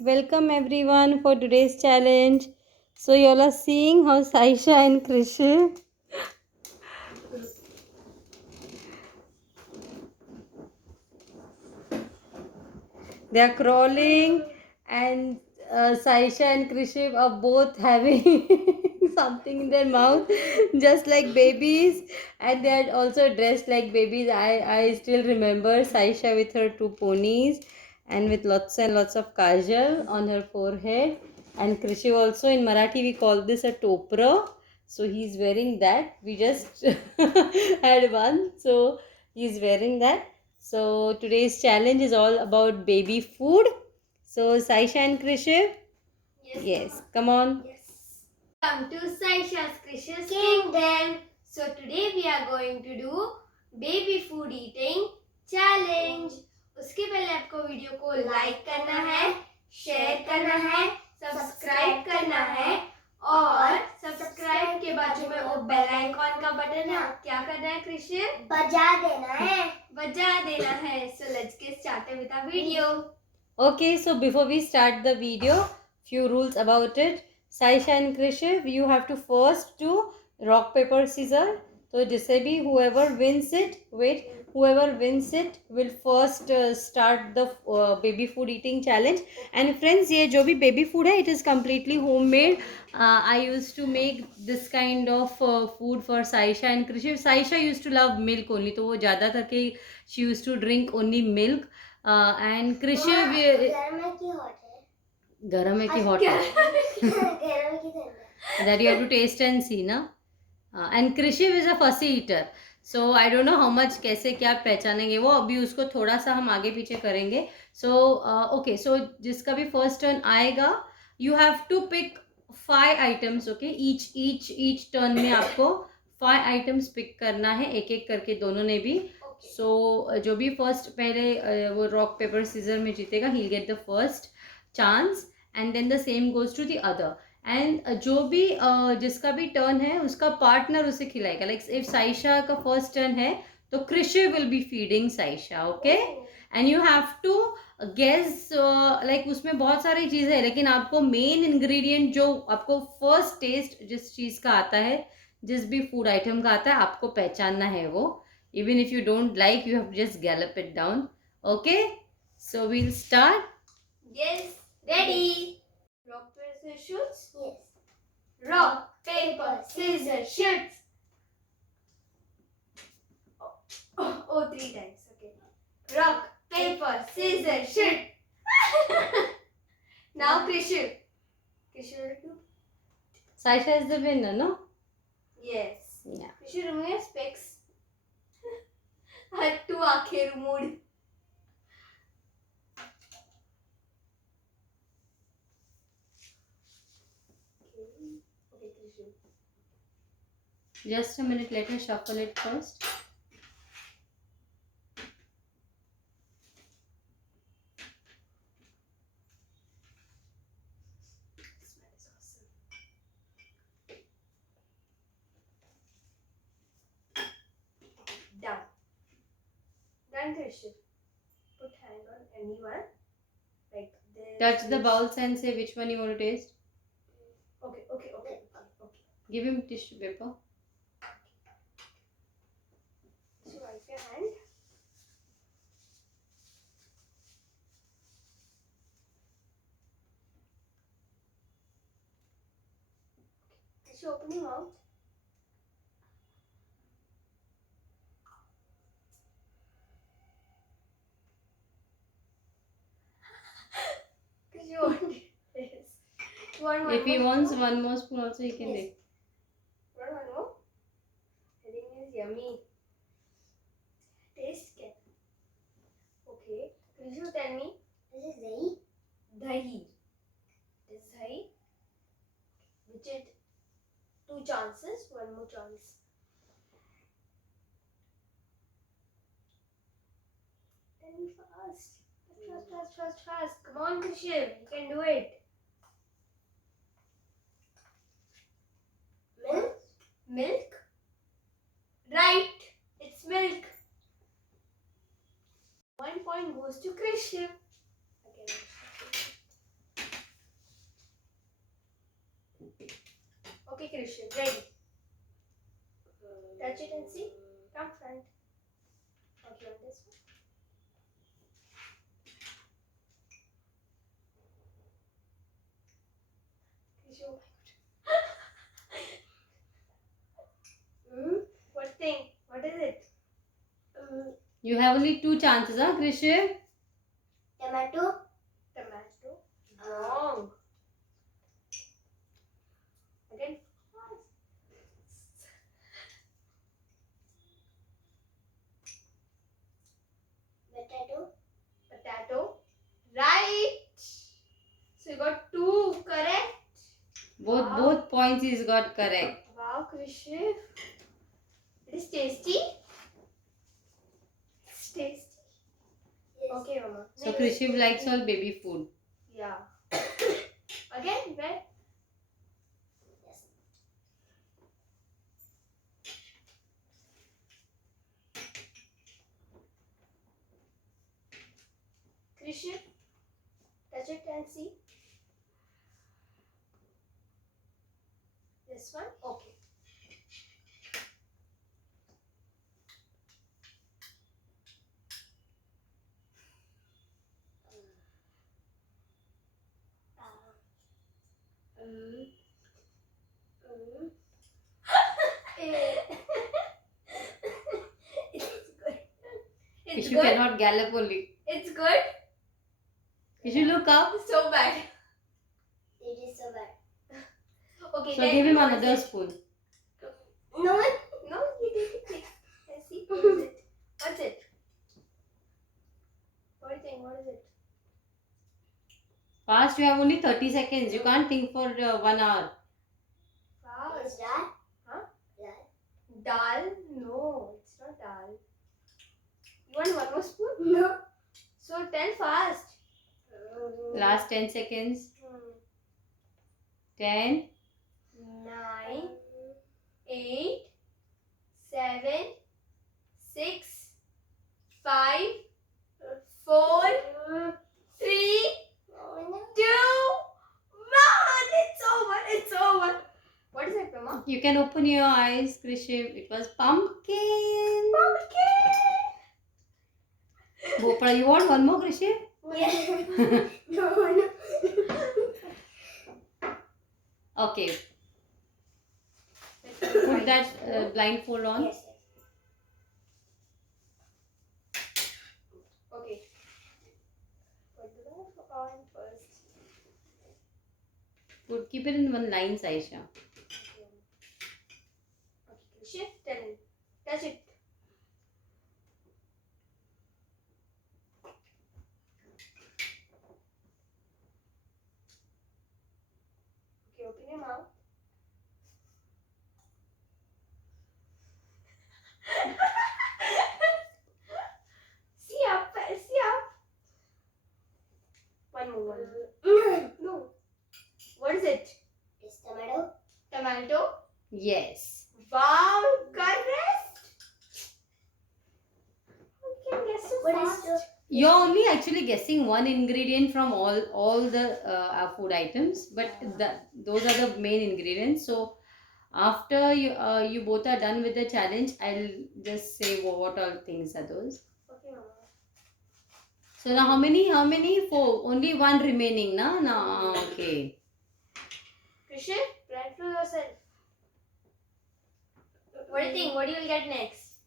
welcome everyone for today's challenge. So you all are seeing how Saisha and Krishi, they are crawling, and Saisha and Krishi are both having something in their mouth, just like babies, and they are also dressed like babies. I still remember Saisha with her two ponies and with lots and lots of kajal on her forehead, and Krishi also. In Marathi we call this a topra. So he's wearing that. We just had one, so he's wearing that. So today's challenge is all about baby food. So Saisha and Krishiv, yes, come on. Yes. Welcome to Saisha's Krish's Kingdom. So today we are going to do baby food eating challenge. उसके पहले आपको video को like करना है, share करना है, subscribe करना है और सब्सक्राइब के बाजू में वो बेल आइकॉन का बटन है, क्या करना है कृष्ण? बजा देना है. बजा देना है. So let's get started with our video. Okay, so before we start the video, few rules about it. Saisha and Krishiv, you have to first do rock, paper, scissors. So जिससे भी whoever wins it, whoever wins it will first start the baby food eating challenge. And friends, ये जो भी baby food है, it is completely homemade. I used to make this kind of food for Saisha and Krishiv. Saisha used to love milk only, तो वो ज़्यादा करके she used to drink only milk. And Krishiv, गरम है कि hot है? That you have to taste and see, ना? And Krishiv is a fussy eater. So I don't know how much कैसे क्या पहचानेंगे वो, अभी उसको थोड़ा सा हम आगे पीछे करेंगे. So okay, so जिसका भी first turn आएगा, you have to pick 5 items, okay? Each turn में आपको 5 items pick करना है, एक एक करके दोनों ने भी. So जो भी first पहले वो rock paper scissors में जीतेगा, he'll get the first chance, and then the same goes to the other. And जो भी जिसका भी टर्न है उसका पार्टनर उसे खिलाएगा. लाइक इफ साइशा का फर्स्ट टर्न है तो Krishi will be feeding Saisha, okay? And you have to guess, like उसमें बहुत सारी चीज़ें हैं, लेकिन आपको मेन इंग्रेडिएंट जो आपको फर्स्ट टेस्ट जिस चीज़ का आता है, जिस भी फूड आइटम का आता है, आपको पहचानना है वो. Even if you don't like, you have just gallop it down, okay? So we'll start. Yes, ready. Rock, paper, shoots? Yes. Rock, paper, scissors, shoots. Oh, 3 times. Okay. Rock, paper, scissors, shoot. Now, Krishu. Krishu, do. Saisha is the winner, no? Yes. Yeah. Krishu, remove your specs. Had 2 आंखें removed. Okay, Krishu. Just a minute, let me shuffle it first. Smell is awesome. Done. Done, Krishu. Put hand on anyone. Like this. Touch the bowls and say which one you want to taste. Okay. Give him tissue paper. So wipe your hand. Krishu, open your mouth. Krishu, what is this? One If he more. wants one more spoon also, he can Yes. take. One more. I think it's yummy. Taste it. Okay. Krishu, tell me. This is dahi. Dahi. This is dahi. Which is 2 chances. One more chance. Tell me fast. Fast. Come on, Krishu. You can do it. Milk? Right. It's milk. 1 point goes to Krishu. Again. Okay, Christian, ready. Touch it and see. Come front. Okay, on this one. Christian, oh my god. What thing? What is it? You have only 2 chances, huh, Krishiv? Tomato. Tomato. Wrong. Again. Potato. Potato. Right. So you got 2 correct. Both points is got correct. Wow, Krishiv. It is tasty. It's tasty. Yes. Okay, Mama. So Krishiv likes all baby food. Yeah. Again, right? Yes. Krishiv, touch it and see. This one? Okay. It's Kishu good. cannot gallop only. It's good. Kishu, look up. It's so bad. It is so bad. Okay, So then give him what another is it? spoon. No, you take it. Let's see. What is it? What's it? What do you think? What is it? Fast, you have only 30 seconds. You can't think for 1 hour. Fast. Dal? Huh? Dal. Dal? No, it's not dal. You want one more spoon? No. So tell fast. Last 10 seconds. 10, 9, 8, 7, 6, 5, 4, 3, 2, 1. It's over. It's over. What is it, Mama? you can open your eyes, Krishiv. It was pumpkin. Bhopra, you want one more, Krishiv? Yeah. No. Okay. Put that blindfold on. Yes. Okay. Put the blindfold on first. Keep it in one line, Saisha. Okay, shift and touch it. Okay, open your mouth. See up. One more. No. What is it? It's tomato. Tomato? Yes. Wow, correct. You can guess so fast. You're only actually guessing one ingredient from all the food items, but those are the main ingredients. So after you both are done with the challenge, I'll just say what all things are those. Okay, Mama. So now how many? 4. Only one remaining, na? No, okay. Krishan, blindfold yourself. What do you think? What do you get next?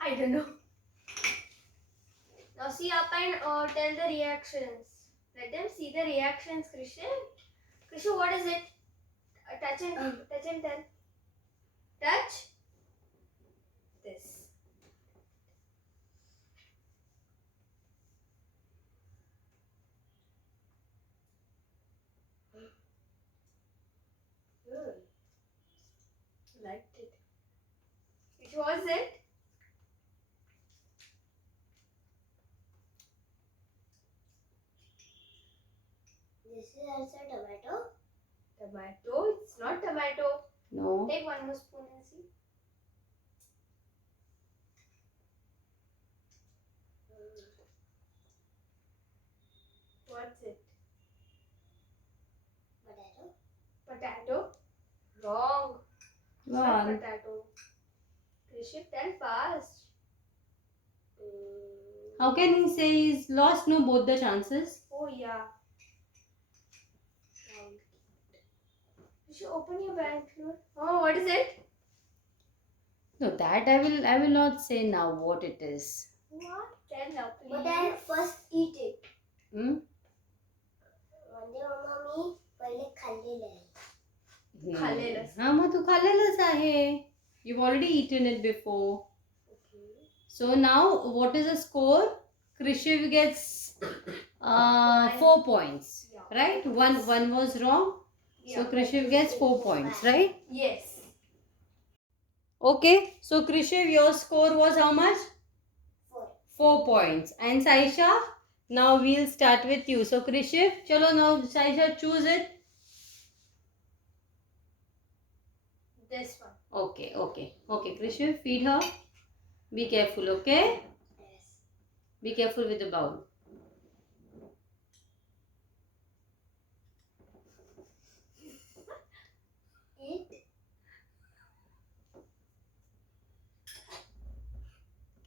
I don't know. Now see up and tell the reactions. Let them see the reactions, Krishan. Krishan, what is it? Touch and tell. Touch. This. Good. Liked it. Which was it? This is also tomato. Tomato? It's not tomato. No. Take one more spoon and see. What's it? Potato. Potato? Wrong. Go Not on. potato. Krishiv, tell fast. How can he say he's lost? No, both the chances. Oh yeah. You should open your bank note. Oh, what is it? No, that I will not say now what it is. What? Tell now, please. But I'll first eat it. Hmm? म्हणजे मम्मा मी पहिले खाल्लेलं आहे. खाल्लेलंस. हा मग तू खाल्लेलंच आहे. You've already eaten it before. Okay. So now what is the score? Krishiv gets 4 points. Yeah. Right? One was wrong. So Yeah. Krishiv gets 4 points, right? Yes. Okay. So Krishiv, your score was how much? 4. 4 points. And Saisha, now we'll start with you. So Krishiv, chalo now Saisha choose it. This one. Okay. Krishiv, feed her. Be careful, okay? Yes. Be careful with the bowl. Eat.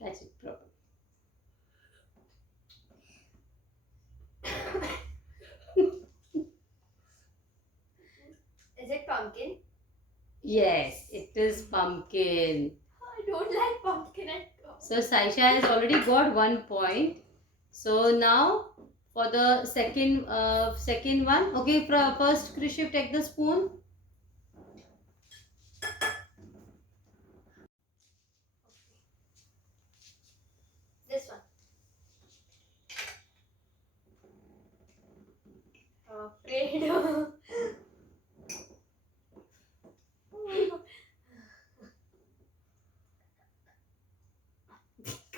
Catch it properly. Is it pumpkin? Yes, it is pumpkin. I don't like pumpkin at all. So Saisha has already got 1 point. So now for the second one. Okay, first Krishiv, take the spoon. This one. Afraid.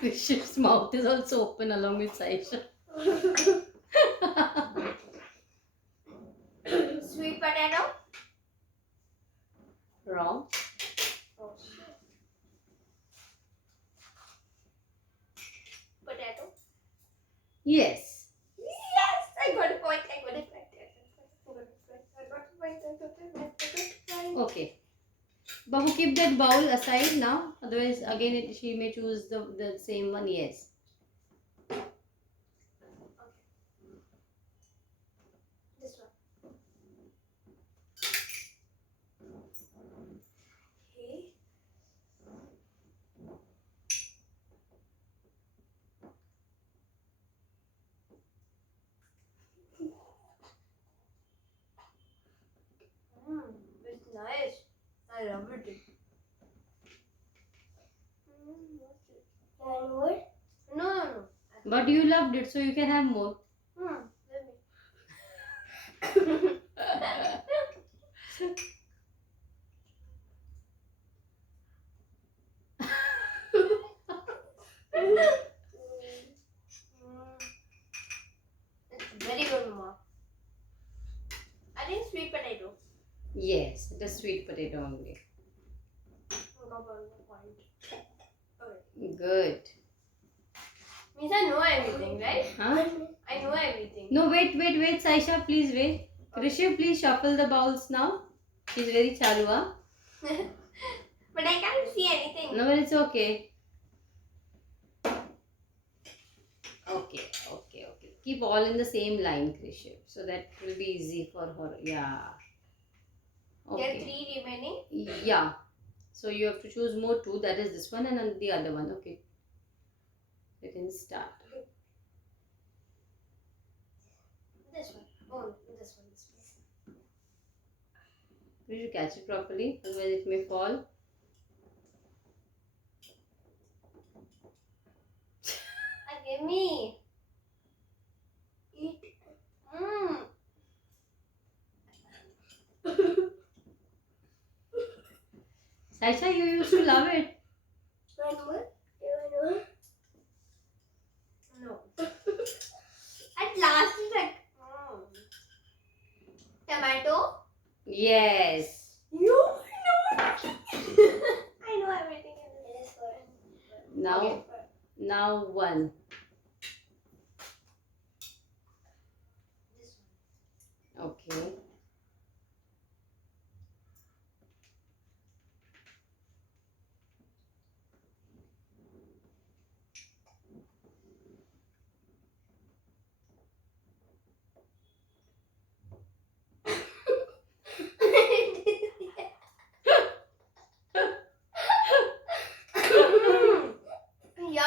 Krishiv's mouth is also open along with Saisha. Sweet potato. Wrong. Oh shit. Potato. Yes. Yes, I got a point. Okay. Babu, keep that bowl aside now. Otherwise, again, she may choose the same one. Yes. This one. Okay. It's nice. I love it. What's it? One more. No. But you loved it, so you can have more. Let me. It's very good, Mama. I think sweet potato. Yes, it is sweet potato only. I got 1 more point. Okay. Good. Means I know everything, right? Huh? I know everything. No, wait, Saisha, please wait. Krishiv, please shuffle the bowls now. She's very chalu, huh? But I can't see anything. No, but it's okay. Okay. Keep all in the same line, Krishiv, so that will be easy for her. Yeah. There are Okay. 3 remaining. Yeah. So you have to choose more 2. That is this one and then the other one. Okay. You can start. This one. Oh, this one. You should catch it properly, otherwise it may fall. Give me. Eat. Saisha, you used to love it. One more. One more. No. At last it's like tomato. Yes. You know. I know everything. It is for. Now, Okay. now 1. This one. Okay.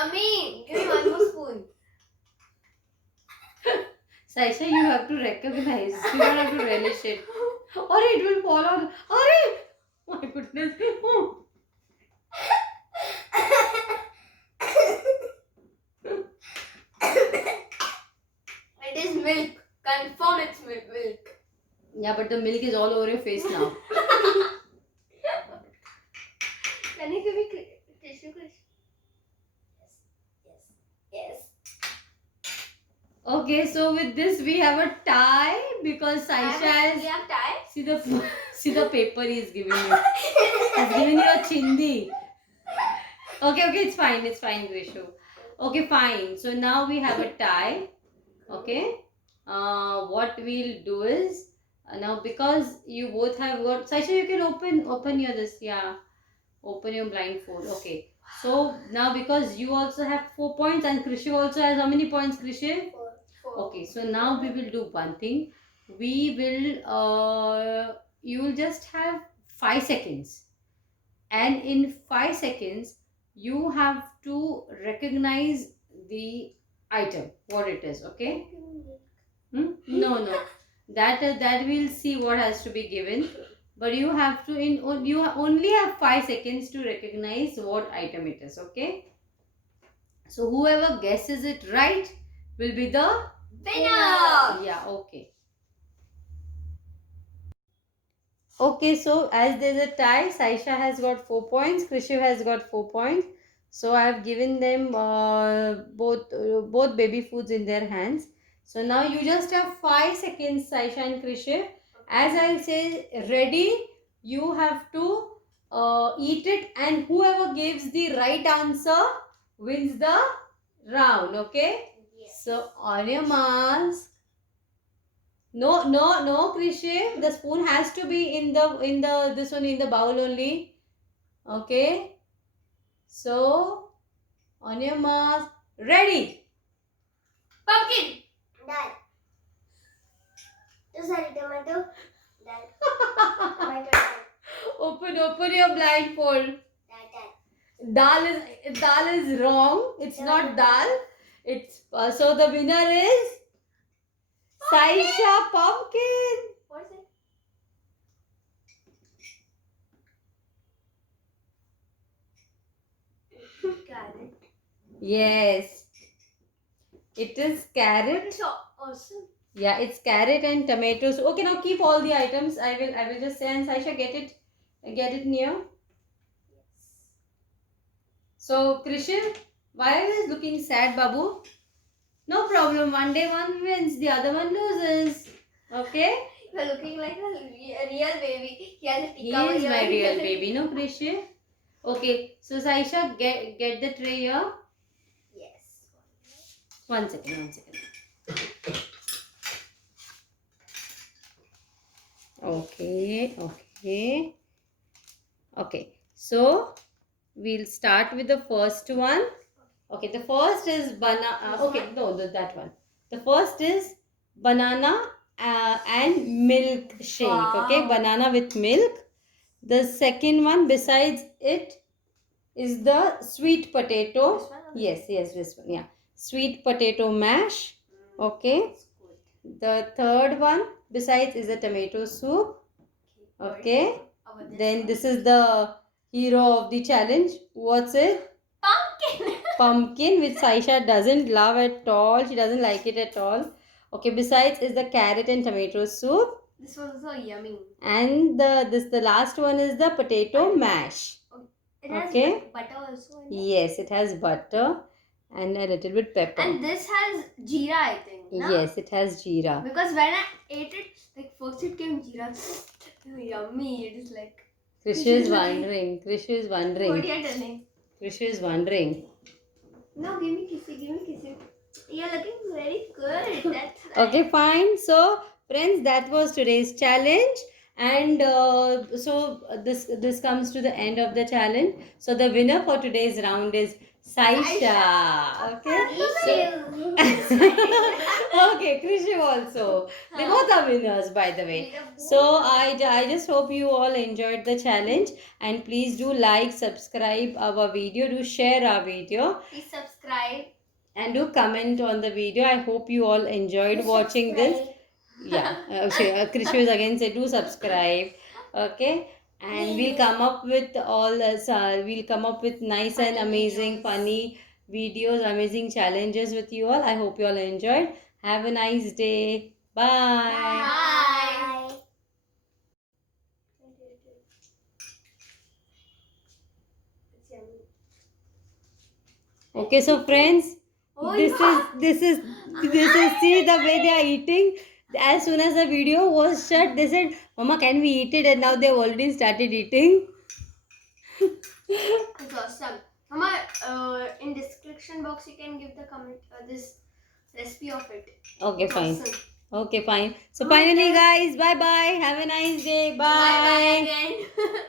yummy. Give me one more spoon. Saisha, you have to recognize. You don't have to relish it. Or it will fall on. Arey! My goodness. Oh. It is milk. Confirm it's milk. Yeah, but the milk is all over your face now. Can you give me tissue? Yes. Okay, so with this we have a tie because Saisha We has have tie. see the paper he's giving you. He's giving you a chindi. Okay, it's fine, Grishu. Okay, fine. So now we have a tie. Okay. What we'll do is now because you both have got Saisha, you can open your this, yeah. Open your blindfold. Okay. So now because you also have 4 points and Krishu also has how many points, Krishu? 4. Okay, so now we will do one thing. We will you will just have 5 seconds, and in 5 seconds you have to recognize the item, what it is. Okay. No, that we'll see what has to be given, but you have to you only have 5 seconds to recognize what item it is. Okay, so whoever guesses it right will be the Winner. yeah. Okay, so as there's a tie, Saisha has got 4 points, Krishu has got 4 points. So I have given them both baby foods in their hands. So now you just have 5 seconds, Saisha and Krishu. As I say ready, you have to eat it, and whoever gives the right answer wins the round. Okay. Yes. So on your mask. No, Krishu. The spoon has to be in the this one in the bowl only. Okay. So on your mask, ready. Pumpkin. Done. Sorry, tomato. Done. Tomato done. Open your blindfold. Done. Dal is wrong. It's not dal. It's so the winner is Saisha Pumpkin. What is it? Carrot. Yes. It is carrot. It's awesome. Yeah, it's carrot and tomatoes. Okay, now keep all the items. I will just say, and Saisha, get it near. So Krishan, why are you looking sad, Babu? No problem. One day one wins, the other one loses. Okay? You're looking like a real baby. He has a He tikka over is here. my real baby, no Krishan? Okay, so Saisha, get the tray here. Yes. One second. Okay. So we'll start with the first one. Okay, the first is banana. Okay, no, that one. The first is banana and milk shake. Wow. Okay, banana with milk. The second one besides it is the sweet potato. This one or Yes, this one. Yeah, sweet potato mash. Okay. It's good. The third one besides is the tomato soup. Okay. Then this is the hero of the challenge. What's it? Pumpkin. Pumpkin, which Saisha doesn't love at all. She doesn't like it at all. Okay, besides is the carrot and tomato soup. This one's so yummy. And the last one is the potato mash. It has Okay. butter also in it. Yes, it has butter and a little bit pepper. And this has jeera, I think. No? Yes, it has jeera. Because when I ate it, like first it came jeera. Yummy. It is like. Krishu is wondering. What are you telling? Krishu is wondering. No, give me kissy. You're looking very good. That's Okay, fine. So, friends, that was today's challenge. And so this comes to the end of the challenge. So the winner for today's round is Saisha. Okay. Okay, Krishiv also. They both are winners, by the way. So I just hope you all enjoyed the challenge, and please do like, subscribe our video, do share our video, Please subscribe. and do comment on the video. I hope you all enjoyed watching this. Yeah, Krishiv is again said do subscribe. Okay, and we'll come up with we'll come up with nice and Funny amazing, videos. funny videos, amazing challenges with you all. I hope you all enjoyed. Have a nice day. Bye. Bye. Okay, so friends, Oh, this is see the way they are eating. As soon as the video was shut, they said, "Mama, can we eat it?" And now they've already started eating. It's awesome. Mama, in description box you can give the comment this recipe of it. Okay, It's fine. awesome. Okay, fine. So finally, guys, bye bye. Have a nice day. Bye bye again.